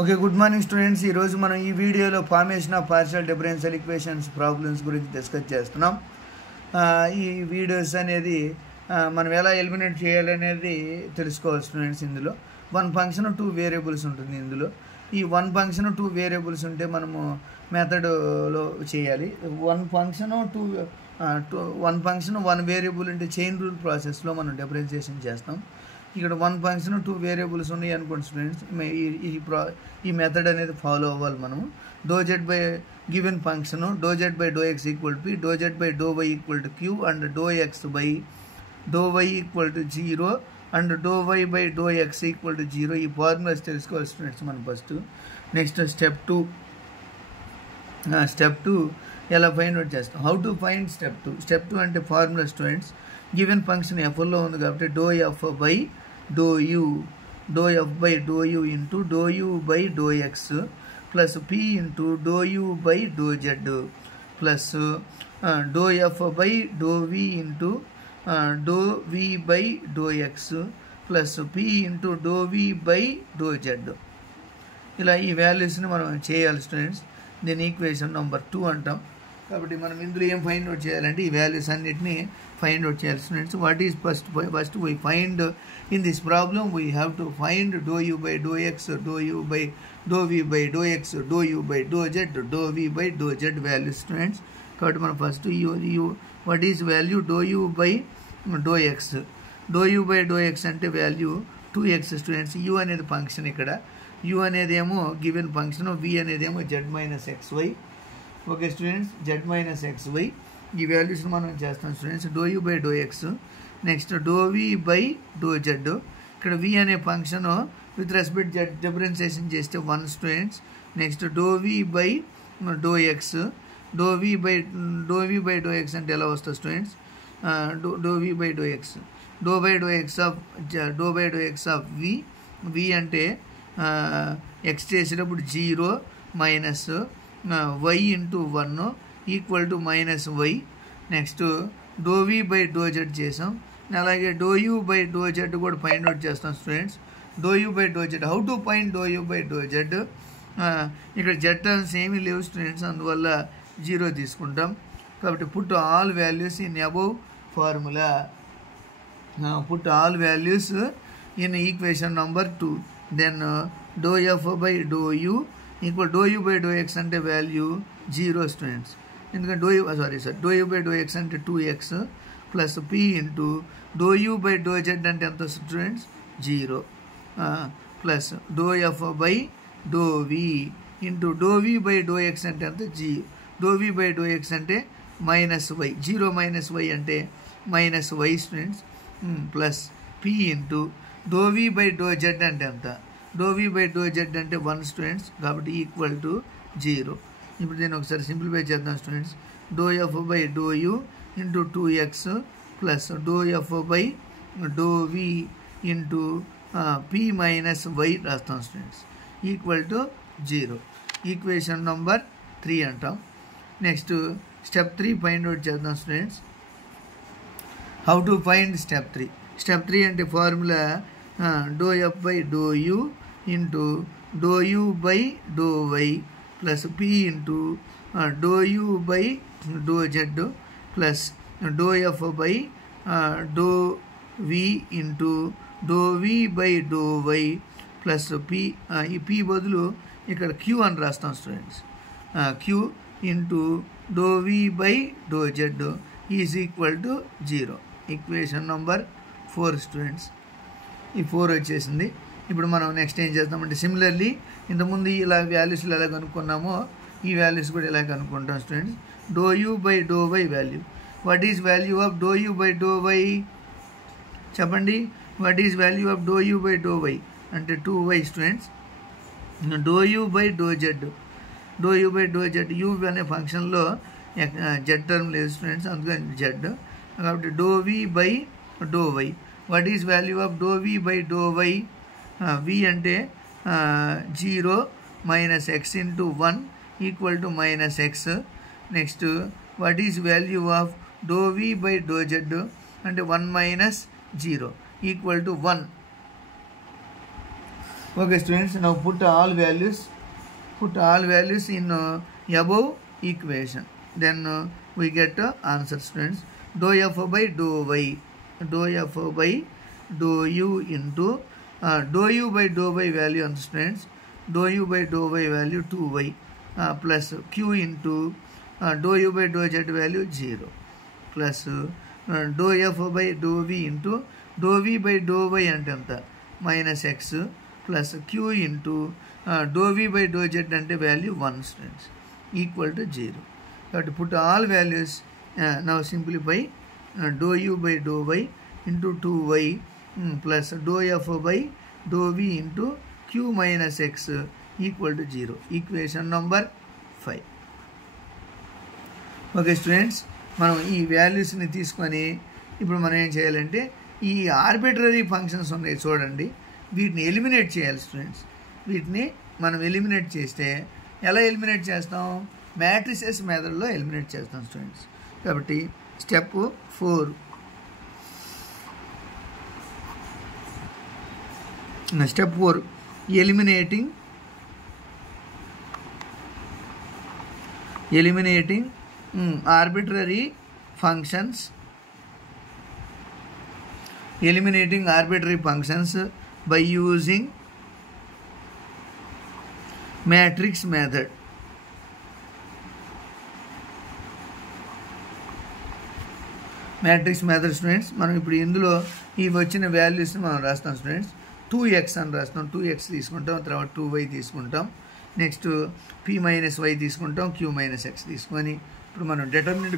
Okay, good morning students. ఈరోజు మనం ఈ వీడియోలో formation of partial differential equations problems గురించి డిస్కస్ చేస్తున్నాం. ఈ వీడియోస్ అనేది మనం ఎలా ఎలిమినేట్ చేయాలనేది తెలుసుకోవాలి స్టూడెంట్స్. ఇందులో వన్ ఫంక్షన్ 2 వేరియబుల్స్ ఉంటుంది. ఇందులో ఈ వన్ ఫంక్షన్ 2 వేరియబుల్స్ ఉంటే మనము మెథడ్లో చేయాలి. వన్ ఫంక్షన్ 1 వేరియబుల్ అంటే చైన్ రూల్ ప్రాసెస్లో మనం డిఫరెన్షియేషన్ చేస్తాం. ఇక్కడ వన్ ఫంక్షన్ 2 వేరియబుల్స్ ఉన్నాయి అనుకోండి స్టూడెంట్స్. ఈ మెథడ్ అనేది ఫాలో అవ్వాలి మనము. Doh Z by given function doh Z by do X equal to doh Z by do Y equal to Q and doh X by do Y equal to 0 and doh Y by do X equal to 0. ఈ formulas తెలుసుకోవాలి students మనం first. Next step 2 ఎలా find out చేస్తాం. How to find step 2 అంటే formula students. Given function ఎఫ్లో ఉంది కాబట్టి doh F by doh by do you into do you by do X plus P into do you by do Z plus do F by do we into doh we by do X plus P into doh we by do Z. ఇలా ఈ వాల్యూస్ని మనం చేయాలి students. దీని equation number 2 అంటాం. కాబట్టి మనం ఇందులో ఏం ఫైండ్ అవుట్ చేయాలంటే ఈ వాల్యూస్ అన్నిటిని ఫైండ్ అవుట్ చేయాలి students. What is first we find in this problem we have to find doh you by do X doh you by do we by do X doh you by do Z doh we by do Z values students. కాబట్టి మనం first what is value doh you by do X. Doh you by do X అంటే value 2x students. U అనేది function, ఇక్కడ you అనేది ఏమో given function, v అనేది ఏమో z minus x y. Okay students, z minus x y ఈ values మనం చేస్తాం students. Do you by do x, next do we by do Z. ఇక్కడ వి అనే function with respect z differentiation చేస్తే 1 students. Next do we by do X. Do we by do X అంటే ఎలా వస్తుంది students. Do we by do X, do by do x of v అంటే X చేసేటప్పుడు 0 minus Y into 1 equal to minus Y. Next do we by do Z చేసాం. అలాగే doh you by do Z కూడా find out చేస్తాం students. Do you by do Z, how to find doh you by do Z. ఇక్కడ Z terms ఏమీ లేవు students, అందువల్ల 0 తీసుకుంటాం. కాబట్టి put all values in above formula. Put all values in equation number 2. Then doh F by do you equal doh you by do X అంటే value 0 students. ఎందుకంటే doh you by do X అంటే 2x plus P into do you by do Z అంటే ఎంత students 0 plus do F by do we into doh we by do X అంటే ఎంత doh we by do X అంటే minus Y. 0 minus Y అంటే minus Y students plus P into doh we by do Z అంటే ఎంత. Doh we by do Z అంటే 1 students, కాబట్టి equal to 0. ఇప్పుడు దీన్ని ఒకసారి సింప్లిఫై చేద్దాం students. Do F by do you into 2x plus do F by do we into p minus y రాస్తాం students equal to 0. Equation number 3 అంటాం. Next step 3 find out చేద్దాం students. How to find step 3. Step 3 అంటే formula do F by do you into do you by do why plus P into do you by do Z plus do F by do we into doh we by do why plus P. ఈ P బదులు ఇక్కడ Q అని రాస్తాం students. Q into doh we by do Z is equal to 0. Equation number 4 students. ఈ 4 వచ్చేసింది. ఇప్పుడు మనం next ఏం చేస్తామంటే సిమిలర్లీ ఇంతకుముందు ఇలా వాల్యూస్లో ఎలా కనుక్కున్నామో ఈ వాల్యూస్ కూడా ఇలా కనుక్కుంటాం students. Do you by do y value. What is value of do you by do y చెప్పండి. What is value of do you by do y అంటే 2y students. Do you by do Z, do you by do z u అనే ఫంక్షన్లో z term లేదు students, అందుకని z. కాబట్టి do we by do y. What is value of do we by do y. V అంటే 0 minus X into 1 equal to minus X. Next what is value of do we by do Z అంటే 1 minus 0 equal to 1. Okay students, now put all values in above equation, then we get answer students. Dou f by dou y, dou f by dou u into dou u by dou y value and students, dou u by dou y value 2y plus q into dou u by dou z value 0 plus dou f by dou v into dou v by dou y ante anta minus x plus q into dou v by dou z ante value 1 students equal to 0. So to put all values, now simplify dou u by dou y into 2y plus dou f by dou v into q minus x equal to 0. Equation number 5. Okay students, మనం ఈ వాల్యూస్ని తీసుకొని ఇప్పుడు మనం ఏం చేయాలంటే ఈ arbitrary functions ఉన్నాయి చూడండి, వీటిని ఎలిమినేట్ చేయాలి స్టూడెంట్స్. వీటిని మనం ఎలిమినేట్ చేస్తే ఎలా ఎలిమినేట్ చేస్తాం? మ్యాట్రిసెస్ మెథడ్లో ఎలిమినేట్ చేస్తాం స్టూడెంట్స్. కాబట్టి step 4, step 4 eliminating arbitrary functions, by using matrix method. Matrix method students, మనం ఇప్పుడు ఇందులో ఈ వచ్చిన వాల్యూస్ని మనం రాస్తాం స్టూడెంట్స్. 2x అని రాస్తాం, 2x తీసుకుంటాం, తర్వాత 2y తీసుకుంటాం, నెక్స్ట్ p మైనస్ y తీసుకుంటాం, q మైనస్ x తీసుకొని ఇప్పుడు మనం డిటర్మినెంట్